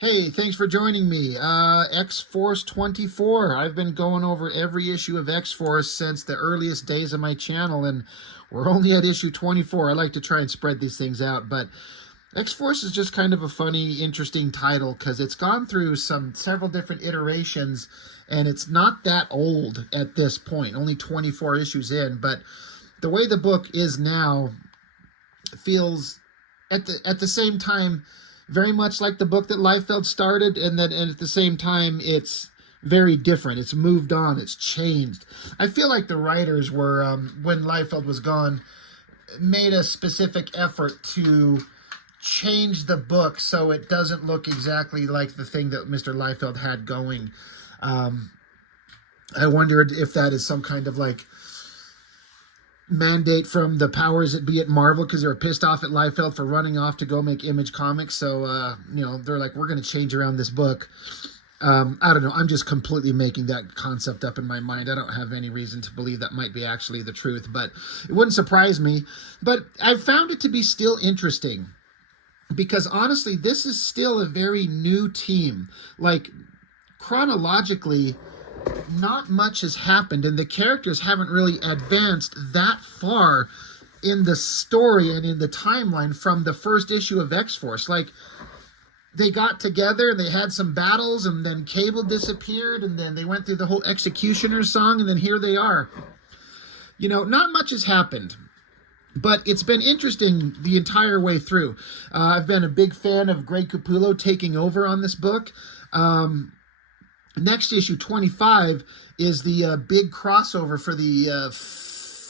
Hey, thanks for joining me. Xforce 24. I've been going over every issue of Xforce since the earliest days of my channel, and we're only at issue 24. I like to try and spread these things out, but Xforce is just kind of a funny, interesting title because it's gone through several different iterations, and it's not that old at this point, only 24 issues in, but the way the book is now feels at the same time very much like the book that Liefeld started, and at the same time it's very different. It's moved on. It's changed. I feel like the writers were, when Liefeld was gone, made a specific effort to change the book so it doesn't look exactly like the thing that Mr. Liefeld had going. Um, I wondered if that is some kind of like mandate from the powers that be at Marvel because they were pissed off at Liefeld for running off to go make Image Comics. So, they're like, we're going to change around this book. I don't know. I'm just completely making that concept up in my mind. I don't have any reason to believe that might be actually the truth, but it wouldn't surprise me. But I found it to be still interesting because honestly, this is still a very new team. Like, chronologically, not much has happened, and the characters haven't really advanced that far in the story and in the timeline from the first issue of X-Force. Like, they got together and they had some battles, and then Cable disappeared, and then they went through the whole Executioner song, and then here they are. Not much has happened, but it's been interesting the entire way through. I've been a big fan of Greg Capullo taking over on this book. Next issue, 25, is the big crossover for the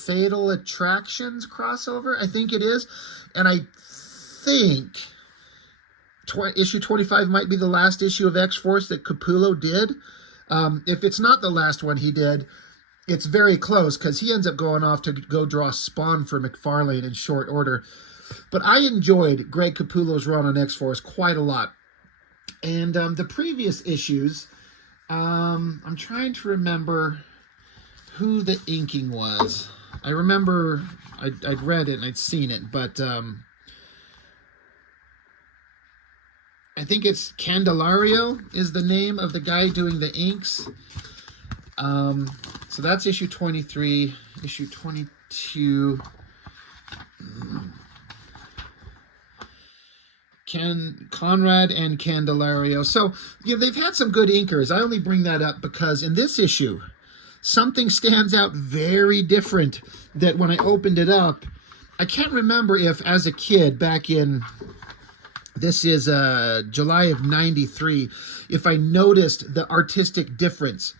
Fatal Attractions crossover, I think it is. And I think issue 25 might be the last issue of X-Force that Capullo did. If it's not the last one he did, it's very close because he ends up going off to go draw Spawn for McFarlane in short order. But I enjoyed Greg Capullo's run on X-Force quite a lot. And the previous issues, I'm trying to remember who the inking was. I remember I'd read it and I'd seen it, but I think it's Candelario is the name of the guy doing the inks. So that's issue 23, issue 22. Conrad and Candelario. So, they've had some good inkers. I only bring that up because in this issue, something stands out very different that when I opened it up, I can't remember if as a kid back in, this is July of 93, if I noticed the artistic difference.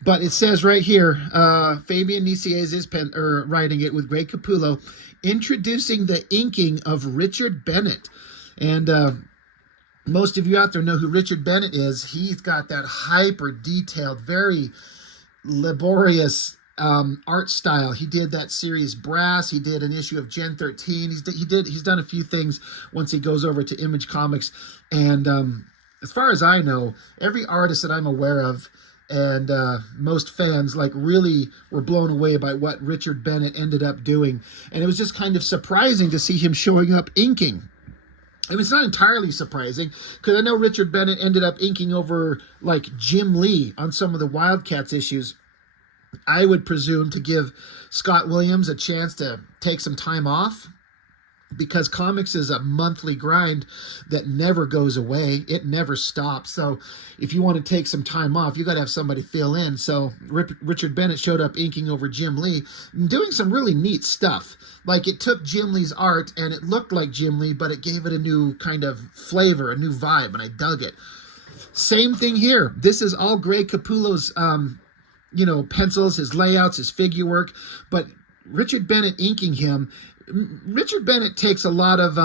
But it says right here, Fabian Niciez is writing it with Greg Capullo, introducing the inking of Richard Bennet. And most of you out there know who Richard Bennet is. He's got that hyper-detailed, very laborious art style. He did that series Brass. He did an issue of Gen 13. He's done a few things once he goes over to Image Comics. And as far as I know, every artist that I'm aware of and most fans really were blown away by what Richard Bennet ended up doing. And it was just kind of surprising to see him showing up inking. I mean, it's not entirely surprising because I know Richard Bennet ended up inking over Jim Lee on some of the Wildcats issues. I would presume to give Scott Williams a chance to take some time off because comics is a monthly grind that never goes away. It never stops. So if you want to take some time off, you got to have somebody fill in. So Richard Bennet showed up inking over Jim Lee, doing some really neat stuff. Like, it took Jim Lee's art and it looked like Jim Lee, but it gave it a new kind of flavor, a new vibe, and I dug it. Same thing here. This is all Greg Capullo's, pencils, his layouts, his figure work, but Richard Bennet inking him. Richard Bennet takes a lot of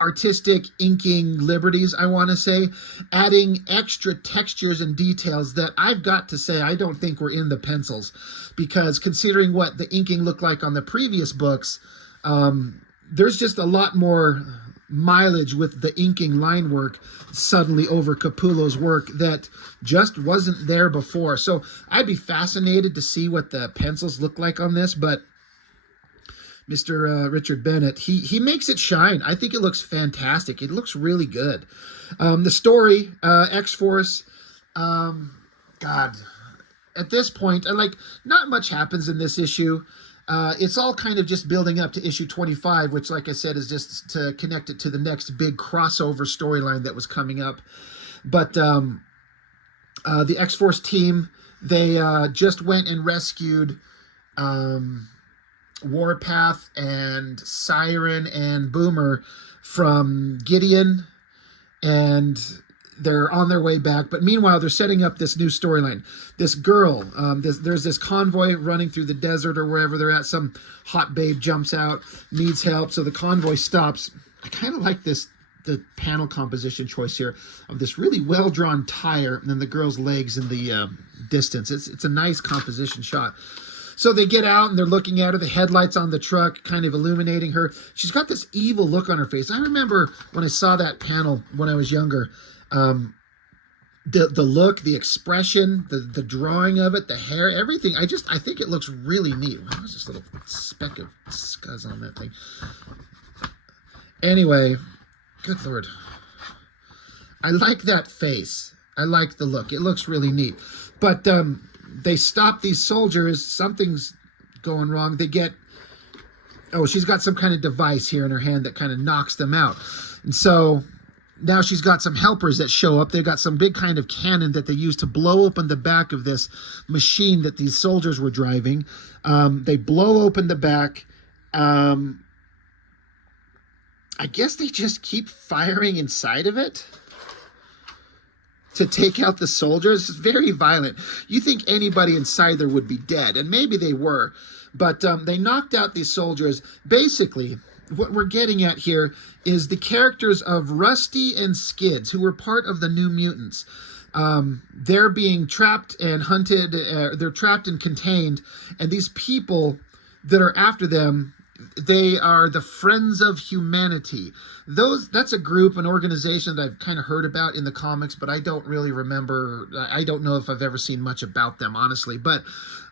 artistic inking liberties, I want to say, adding extra textures and details that I've got to say I don't think were in the pencils, because considering what the inking looked like on the previous books, there's just a lot more mileage with the inking line work suddenly over Capullo's work that just wasn't there before. So I'd be fascinated to see what the pencils look like on this, but Mr. Richard Bennet, he makes it shine. I think it looks fantastic. It looks really good. The story, Xforce, God, at this point, not much happens in this issue. It's all kind of just building up to issue 25, which, like I said, is just to connect it to the next big crossover storyline that was coming up. But the Xforce team, they just went and rescued Warpath and Siren and Boomer from Gideon, and they're on their way back. But meanwhile, they're setting up this new storyline. This girl, there's this convoy running through the desert or wherever they're at. Some hot babe jumps out, needs help, so the convoy stops. I kind of like the panel composition choice here of this really well-drawn tire and then the girl's legs in the distance. It's a nice composition shot. So they get out and they're looking at her, the headlights on the truck kind of illuminating her. She's got this evil look on her face. I remember when I saw that panel when I was younger, the look, the expression, the drawing of it, the hair, everything. I think it looks really neat. Wow, there's this little speck of scuzz on that thing. Anyway, good Lord. I like that face. I like the look. It looks really neat. But they stop these soldiers. Something's going wrong. They get... Oh, she's got some kind of device here in her hand that kind of knocks them out. And so now she's got some helpers that show up. They've got some big kind of cannon that they use to blow open the back of this machine that these soldiers were driving. They blow open the back. I guess they just keep firing inside of it to take out the soldiers. It's very violent. You think anybody inside there would be dead, and maybe they were, but they knocked out these soldiers. Basically, what we're getting at here is the characters of Rusty and Skids, who were part of the New Mutants. They're being trapped and hunted. They're trapped and contained, and these people that are after them, they are the Friends of Humanity. That's a group, an organization that I've kind of heard about in the comics, but I don't really remember. I don't know if I've ever seen much about them, honestly. But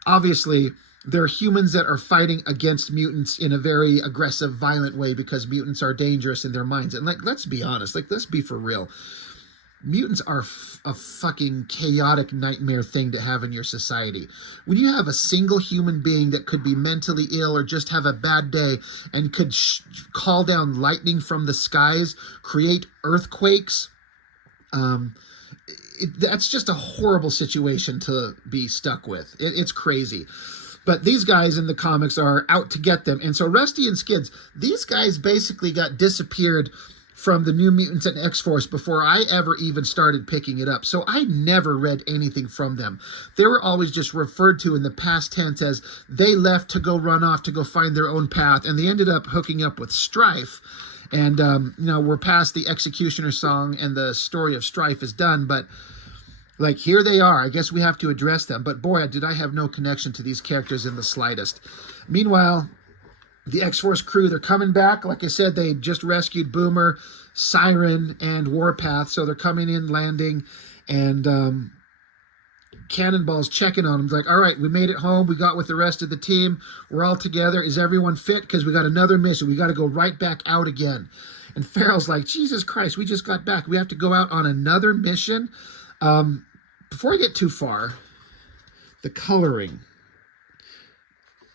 obviously, they're humans that are fighting against mutants in a very aggressive, violent way because mutants are dangerous in their minds. And let's be honest, let's be for real. Mutants are a fucking chaotic nightmare thing to have in your society. When you have a single human being that could be mentally ill or just have a bad day and could call down lightning from the skies, create earthquakes, that's just a horrible situation to be stuck with. It's crazy. But these guys in the comics are out to get them. And so Rusty and Skids, these guys basically got disappeared from the New Mutants and X-Force before I ever even started picking it up. So I never read anything from them. They were always just referred to in the past tense as they left to go run off to go find their own path, and they ended up hooking up with Strife. And, we're past the Executioner song and the story of Strife is done, but here they are. I guess we have to address them. But boy, did I have no connection to these characters in the slightest. Meanwhile, the X-Force crew, they're coming back. Like I said, they just rescued Boomer, Siren, and Warpath. So they're coming in, landing, and Cannonball's checking on them. He's like, all right, we made it home. We got with the rest of the team. We're all together. Is everyone fit? Because we got another mission. We got to go right back out again. And Farrell's like, Jesus Christ, we just got back. We have to go out on another mission. Before I get too far, the coloring.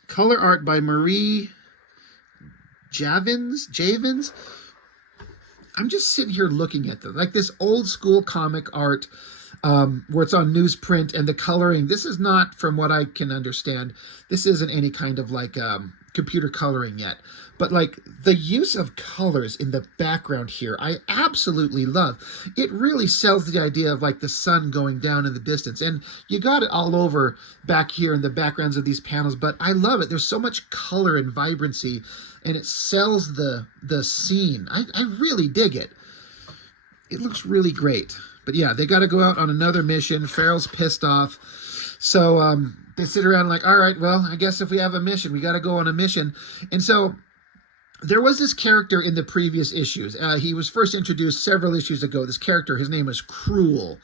Color art by Marie Javins. I'm just sitting here looking at them. Like this old school comic art where it's on newsprint, and the coloring. This is not, from what I can understand, this isn't any kind of computer coloring yet. But the use of colors in the background here, I absolutely love. It really sells the idea of the sun going down in the distance. And you got it all over back here in the backgrounds of these panels, but I love it. There's so much color and vibrancy, and it sells the scene. I really dig it. It looks really great. But yeah, they got to go out on another mission. Farrell's pissed off. So they sit around all right, well, I guess if we have a mission, we got to go on a mission. And so there was this character in the previous issues. He was first introduced several issues ago. This character, his name is Cruel.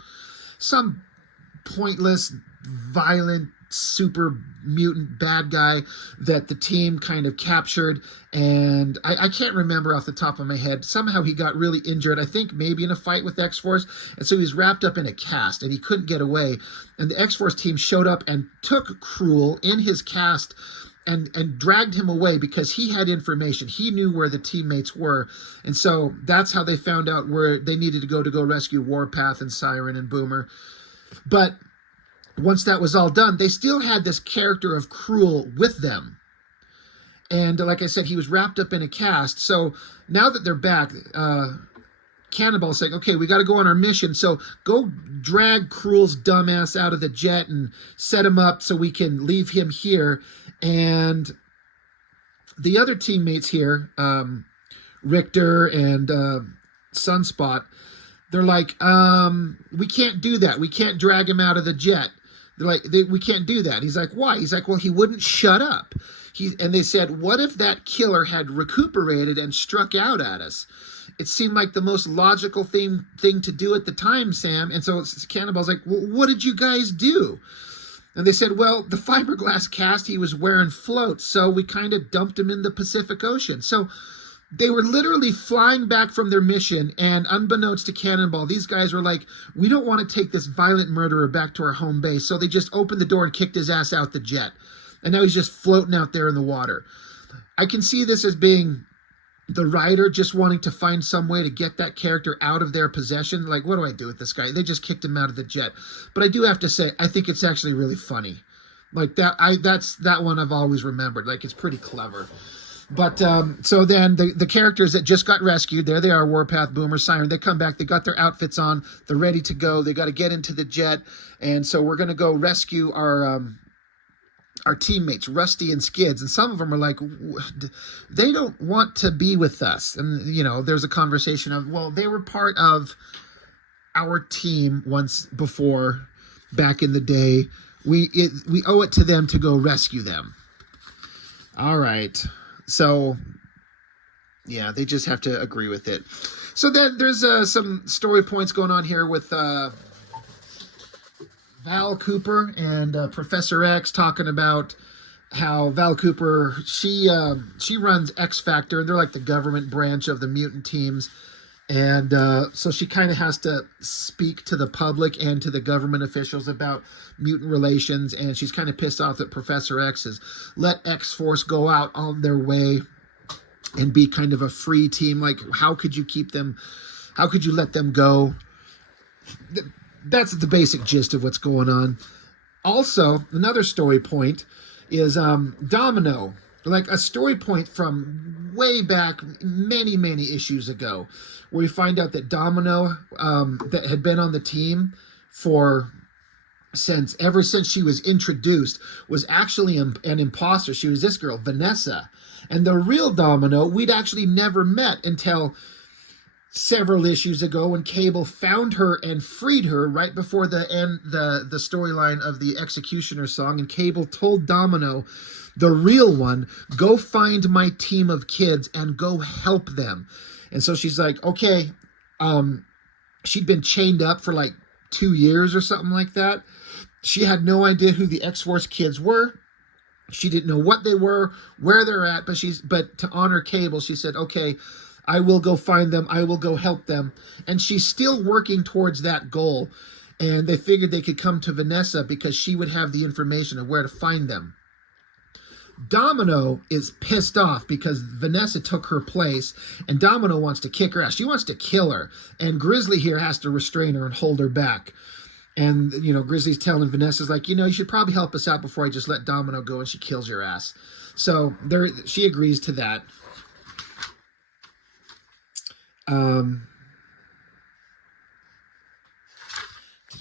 Some pointless, violent, super mutant bad guy that the team kind of captured. And I can't remember off the top of my head. Somehow he got really injured, I think maybe in a fight with Xforce. And so he was wrapped up in a cast and he couldn't get away. And the Xforce team showed up and took Cruel in his cast and dragged him away because he had information. He knew where the teammates were. And so that's how they found out where they needed to go rescue Warpath and Siren and Boomer. But once that was all done, they still had this character of Cruel with them. And like I said, he was wrapped up in a cast. So now that they're back, Cannonball's saying, okay, we got to go on our mission. So go drag Cruel's dumbass out of the jet and set him up so we can leave him here. And the other teammates here, Richter and Sunspot, they're like, we can't do that. We can't drag him out of the jet. They're like, we can't do that. He's like, why? He's like, well, he wouldn't shut up. And they said, what if that killer had recuperated and struck out at us? It seemed like the most logical thing to do at the time, Sam. And so Cannonball's like, well, what did you guys do? And they said, well, the fiberglass cast he was wearing floats, so we kind of dumped him in the Pacific Ocean. So they were literally flying back from their mission, and unbeknownst to Cannonball, these guys were like, we don't want to take this violent murderer back to our home base. So they just opened the door and kicked his ass out the jet. And now he's just floating out there in the water. I can see this as being the writer just wanting to find some way to get that character out of their possession. Like, what do I do with this guy? They just kicked him out of the jet. But I do have to say, I think it's actually really funny. Like that's that one I've always remembered. Like, it's pretty clever. But so then the characters that just got rescued, there they are, Warpath, Boomer, Siren, they come back, they got their outfits on, they're ready to go, they got to get into the jet, and so we're going to go rescue our teammates, Rusty and Skids, and some of them are like, they don't want to be with us. And, you know, there's a conversation of, well, they were part of our team once before, back in the day. We owe it to them to go rescue them. All right. So, yeah, they just have to agree with it. So then there's some story points going on here with Val Cooper and Professor X talking about how Val Cooper, she runs X Factor. They're like the government branch of the mutant teams. And so she kind of has to speak to the public and to the government officials about mutant relations. And she's kind of pissed off that Professor X has let Xforce go out on their way and be kind of a free team. Like, how could you keep them? How could you let them go? That's the basic gist of what's going on. Also, another story point is Domino. Like a story point from way back, many, many issues ago, where we find out that Domino, that had been on the team ever since she was introduced, was actually an imposter. She was this girl, Vanessa. And the real Domino, we'd actually never met until several issues ago when Cable found her and freed her right before the end, the storyline of the Executioner song. And Cable told Domino, the real one, go find my team of kids and go help them. And so she's like, okay. She'd been chained up for like 2 years or something like that. She had no idea who the X-Force kids were. She didn't know what they were, where they're at, but to honor Cable, she said, okay, I will go find them. I will go help them. And she's still working towards that goal. And they figured they could come to Vanessa because she would have the information of where to find them. Domino is pissed off because Vanessa took her place, and Domino wants to kick her ass. She wants to kill her. And Grizzly here has to restrain her and hold her back. And, you know, Grizzly's telling Vanessa's like, you know, you should probably help us out before I just let Domino go and she kills your ass. So she agrees to that. Did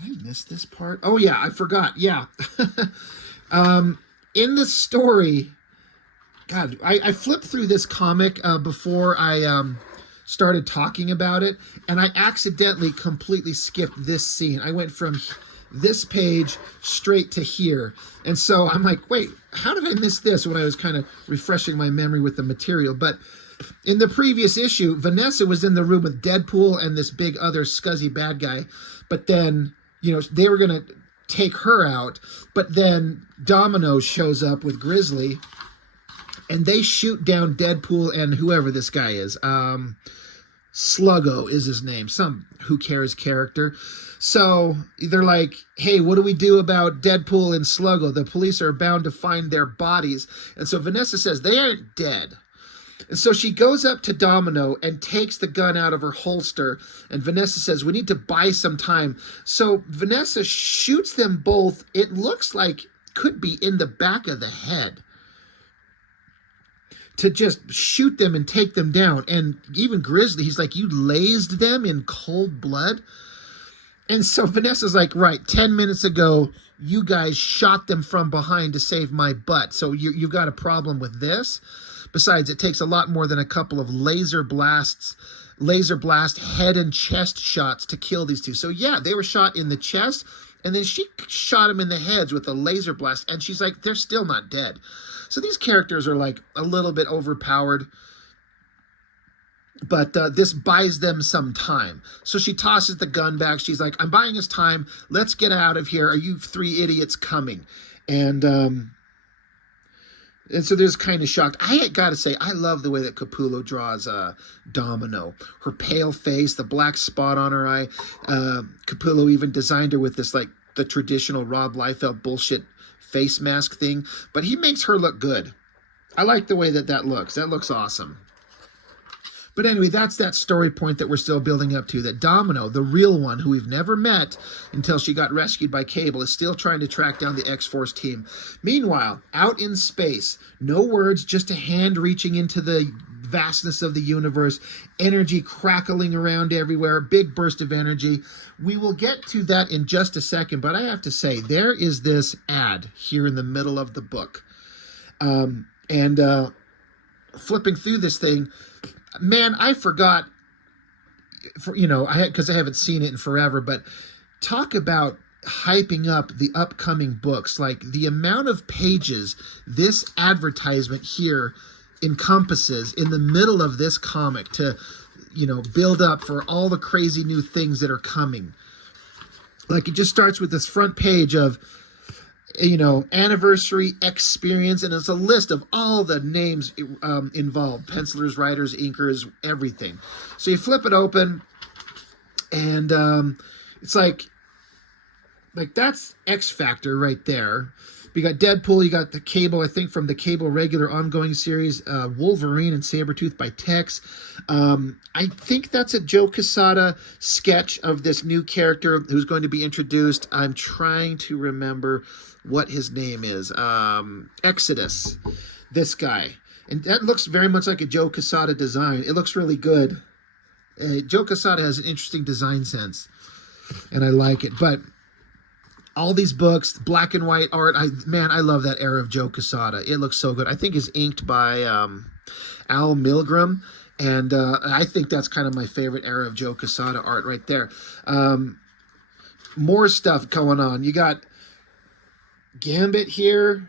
I miss this part? Oh, yeah, I forgot. Yeah. In the story, God, I flipped through this comic before I started talking about it, and I accidentally completely skipped this scene. I went from this page straight to here. And so I'm like, wait, how did I miss this when I was kind of refreshing my memory with the material? But in the previous issue, Vanessa was in the room with Deadpool and this big other scuzzy bad guy. But then, you know, they were going to take her out. But then Domino shows up with Grizzly, and they shoot down Deadpool and whoever this guy is. Sluggo is his name, some who cares character. So they're like, hey, what do we do about Deadpool and Sluggo? The police are bound to find their bodies. And so Vanessa says they aren't dead. And so she goes up to Domino and takes the gun out of her holster. And Vanessa says, we need to buy some time. So Vanessa shoots them both. It looks like could be in the back of the head, to just shoot them and take them down. And even Grizzly, he's like, you lased them in cold blood? And so Vanessa's like, right, 10 minutes ago, you guys shot them from behind to save my butt. So you've got a problem with this? Besides, it takes a lot more than a couple of laser blast head and chest shots to kill these two. So yeah, they were shot in the chest, and then she shot them in the heads with a laser blast, and she's like, they're still not dead. So these characters are like a little bit overpowered, but this buys them some time. So she tosses the gun back. She's like, I'm buying us time. Let's get out of here. Are you three idiots coming? And so there's kind of shocked. I got to say, I love the way that Capullo draws Domino. Her pale face, the black spot on her eye. Capullo even designed her with this, like, the traditional Rob Liefeld bullshit face mask thing. But he makes her look good. I like the way that looks. That looks awesome. But anyway, that's that story point that we're still building up to, that Domino, the real one, who we've never met until she got rescued by Cable, is still trying to track down the Xforce team. Meanwhile, out in space, no words, just a hand reaching into the vastness of the universe, energy crackling around everywhere, big burst of energy. We will get to that in just a second, but I have to say, there is this ad here in the middle of the book. Flipping through this thing, man, I forgot, because I haven't seen it in forever, but talk about hyping up the upcoming books. Like, the amount of pages this advertisement here encompasses in the middle of this comic to, build up for all the crazy new things that are coming. Like, it just starts with this front page of, anniversary experience, and it's a list of all the names involved: pencilers, writers, inkers, everything. So you flip it open, and it's like that's X Factor right there. You got Deadpool, you got the Cable, I think from the Cable regular ongoing series, Wolverine and Sabretooth by Tex. I think that's a Joe Quesada sketch of this new character who's going to be introduced. I'm trying to remember what his name is. Exodus, this guy. And that looks very much like a Joe Quesada design. It looks really good. Joe Quesada has an interesting design sense, and I like it. But all these books, black and white art, I love that era of Joe Quesada. It looks so good. I think it's inked by Al Milgram, and I think that's kind of my favorite era of Joe Quesada art right there. More stuff going on. You got Gambit here.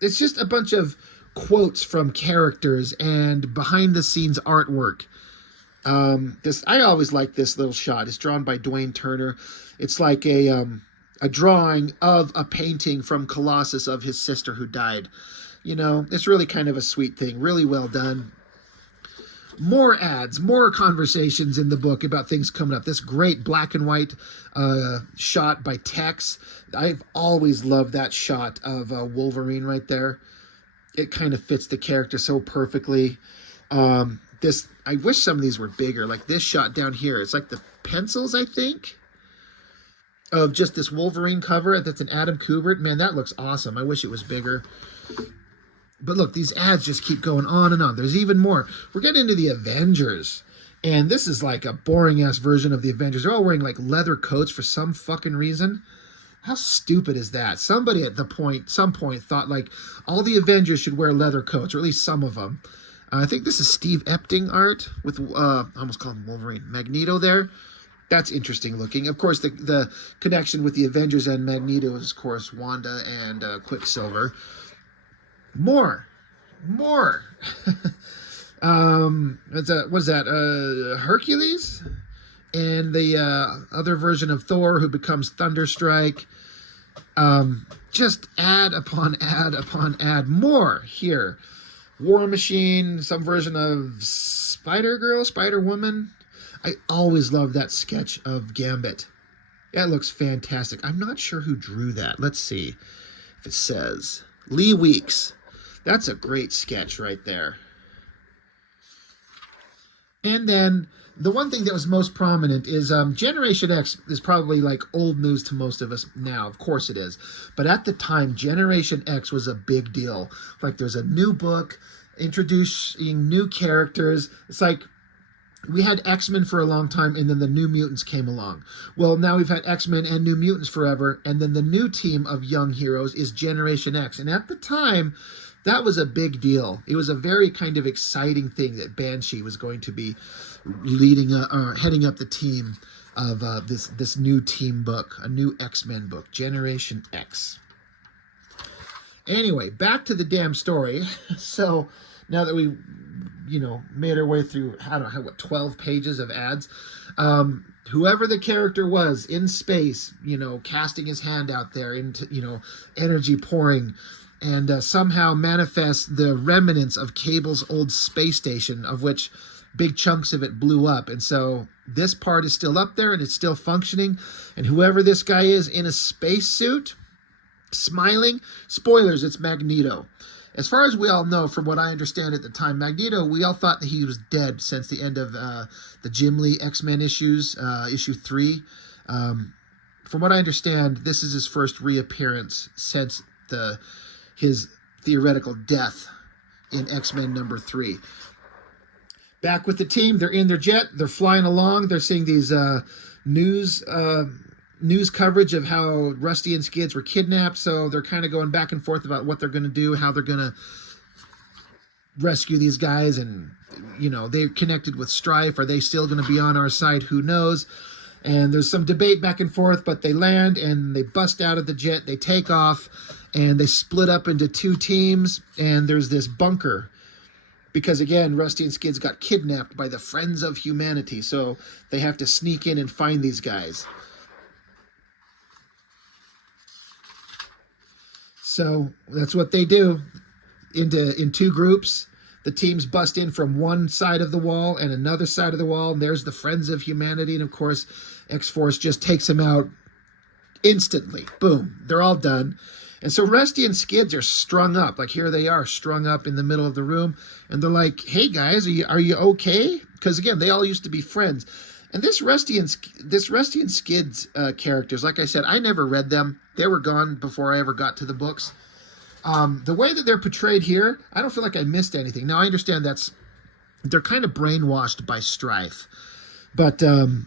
It's just a bunch of quotes from characters and behind-the-scenes artwork. I always like this little shot. It's drawn by Dwayne Turner. It's like a drawing of a painting from Colossus of his sister who died. It's really kind of a sweet thing. Really well done. More ads, more conversations in the book about things coming up. This great black and white shot by Tex. I've always loved that shot of Wolverine right there. It kind of fits the character so perfectly. I wish some of these were bigger. Like this shot down here. It's like the pencils, I think, of just this Wolverine cover. That's an Adam Kubert. Man, that looks awesome. I wish it was bigger. But look, these ads just keep going on and on. There's even more. We're getting into the Avengers. And this is like a boring-ass version of the Avengers. They're all wearing like leather coats for some fucking reason. How stupid is that? Somebody at some point thought like all the Avengers should wear leather coats, or at least some of them. I think this is Steve Epting art with, I almost called him Wolverine, Magneto there. That's interesting looking. Of course, the connection with the Avengers and Magneto is, of course, Wanda and Quicksilver. More. What is that? Hercules? And the other version of Thor who becomes Thunderstrike. Just ad upon ad upon ad. More here. War Machine, some version of Spider-Girl, Spider-Woman. I always love that sketch of Gambit. That looks fantastic. I'm not sure who drew that. Let's see if it says. Lee Weeks. That's a great sketch right there. And then the one thing that was most prominent is Generation X is probably like old news to most of us now. Of course it is. But at the time, Generation X was a big deal. Like there's a new book introducing new characters. It's like we had X-Men for a long time, and then the New Mutants came along. Well, now we've had X-Men and New Mutants forever, and then the new team of young heroes is Generation X. And at the time, that was a big deal. It was a very kind of exciting thing that Banshee was going to be leading or heading up the team of this new team book, a new X-Men book, Generation X. Anyway, back to the damn story. So now that we, made our way through, I don't know, 12 pages of ads, whoever the character was in space, casting his hand out there into, energy pouring, and somehow manifests the remnants of Cable's old space station, of which big chunks of it blew up. And so this part is still up there and it's still functioning. And whoever this guy is in a spacesuit, smiling, spoilers, it's Magneto. As far as we all know, from what I understand at the time, Magneto, we all thought that he was dead since the end of the Jim Lee X-Men issues, issue 3. From what I understand, this is his first reappearance since his theoretical death in X-Men number 3. Back with the team, they're in their jet, they're flying along, they're seeing these news coverage of how Rusty and Skids were kidnapped, so they're kind of going back and forth about what they're going to do, how they're going to rescue these guys, and, they're connected with Strife. Are they still going to be on our side? Who knows? And there's some debate back and forth, but they land, and they bust out of the jet, they take off, and they split up into 2 teams, and there's this bunker. Because, again, Rusty and Skids got kidnapped by the Friends of Humanity, so they have to sneak in and find these guys. So that's what they do. In 2 groups, the teams bust in from one side of the wall and another side of the wall, and there's the Friends of Humanity, and of course, X-Force just takes them out instantly. Boom, they're all done. And so Rusty and Skids are strung up. Like, here they are, strung up in the middle of the room, and they're like, hey guys, are you okay? Because again, they all used to be friends. And this Rusty and Skids characters, like I said, I never read them. They were gone before I ever got to the books. The way that they're portrayed here, I don't feel like I missed anything. Now, I understand they're kind of brainwashed by Strife. But, there's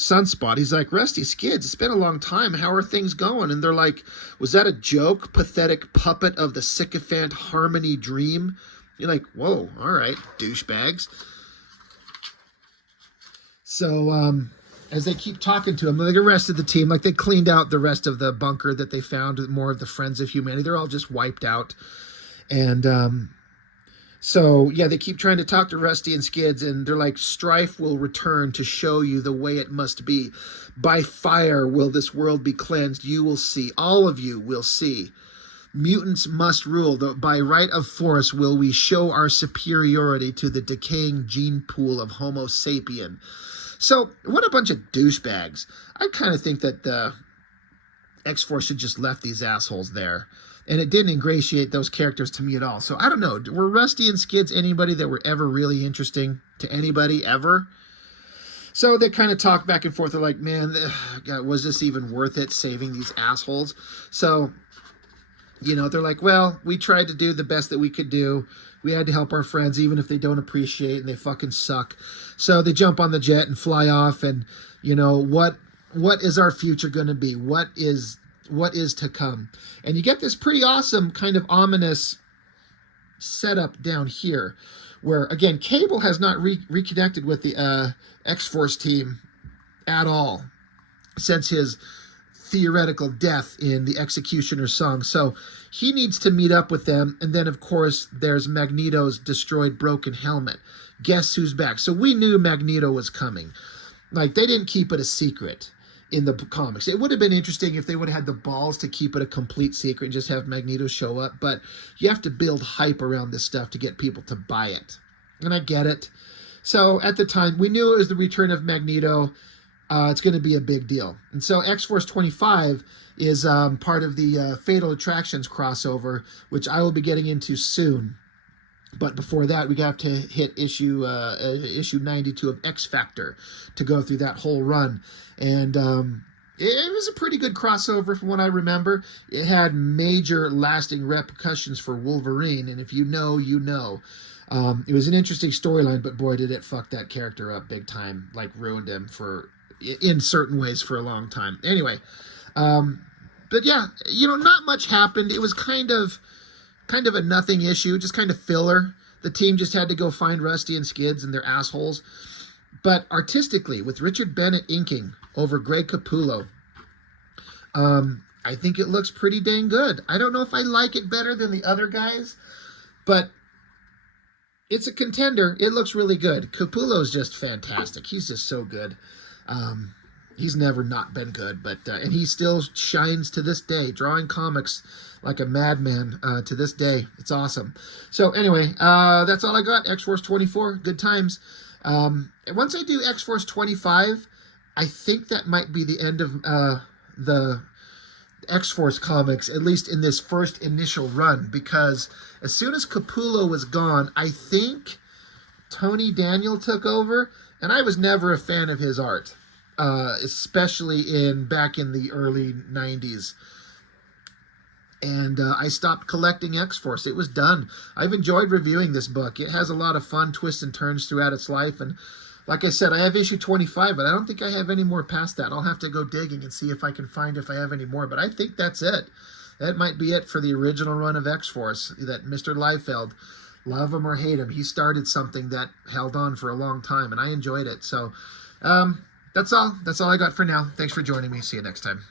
Sunspot. He's like, Rusty, Skids, it's been a long time. How are things going? And they're like, was that a joke? Pathetic puppet of the sycophant Harmony Dream? You're like, whoa, all right, douchebags. So, as they keep talking to him, they arrested the team. Like, they cleaned out the rest of the bunker that they found, more of the Friends of Humanity. They're all just wiped out. And so, yeah, they keep trying to talk to Rusty and Skids, and they're like, Strife will return to show you the way it must be. By fire will this world be cleansed. You will see. All of you will see. Mutants must rule. By right of force will we show our superiority to the decaying gene pool of Homo sapien. So, what a bunch of douchebags. I kind of think that the X-Force should just left these assholes there. And it didn't ingratiate those characters to me at all. So, I don't know. Were Rusty and Skids anybody that were ever really interesting to anybody, ever? So, they kind of talk back and forth. They're like, man, God, was this even worth it, saving these assholes? So, they're like, well, we tried to do the best that we could do. We had to help our friends, even if they don't appreciate and they fucking suck. So they jump on the jet and fly off. And, what is our future going to be? What is to come? And you get this pretty awesome kind of ominous setup down here where, again, Cable has not reconnected with the X-Force team at all since his theoretical death in the Executioner's Song. So he needs to meet up with them. And then, of course, there's Magneto's destroyed broken helmet. Guess who's back? So we knew Magneto was coming. Like, they didn't keep it a secret. in the comics. It would have been interesting if they would have had the balls to keep it a complete secret and just have Magneto show up, but you have to build hype around this stuff to get people to buy it. And I get it. So at the time, we knew it was the return of Magneto. It's going to be a big deal. And so Xforce 25 is part of the Fatal Attractions crossover, which I will be getting into soon. But before that, we have to hit issue 92 of X Factor to go through that whole run. And it was a pretty good crossover from what I remember. It had major lasting repercussions for Wolverine, and if you know, you know. It was an interesting storyline, but boy, did it fuck that character up big time. Like, ruined him in certain ways for a long time. Anyway, but yeah, not much happened. It was kind of a nothing issue, just kind of filler. The team just had to go find Rusty and Skids and their assholes. But artistically, with Richard Bennet inking over Greg Capullo, I think it looks pretty dang good. I don't know if I like it better than the other guys, but it's a contender. It looks really good. Capullo's just fantastic. He's just so good. He's never not been good, but and he still shines to this day, drawing comics like a madman to this day. It's awesome. So anyway, that's all I got. Xforce 24, good times. Once I do Xforce 25, I think that might be the end of the Xforce comics, at least in this first initial run, because as soon as Capullo was gone, I think Tony Daniel took over, and I was never a fan of his art, especially back in the early 90s. And I stopped collecting X-Force. It was done. I've enjoyed reviewing this book. It has a lot of fun twists and turns throughout its life. And like I said, I have issue 25, but I don't think I have any more past that. I'll have to go digging and see if I can find if I have any more. But I think that's it. That might be it for the original run of X-Force. That Mr. Liefeld, love him or hate him, he started something that held on for a long time, and I enjoyed it. So that's all. That's all I got for now. Thanks for joining me. See you next time.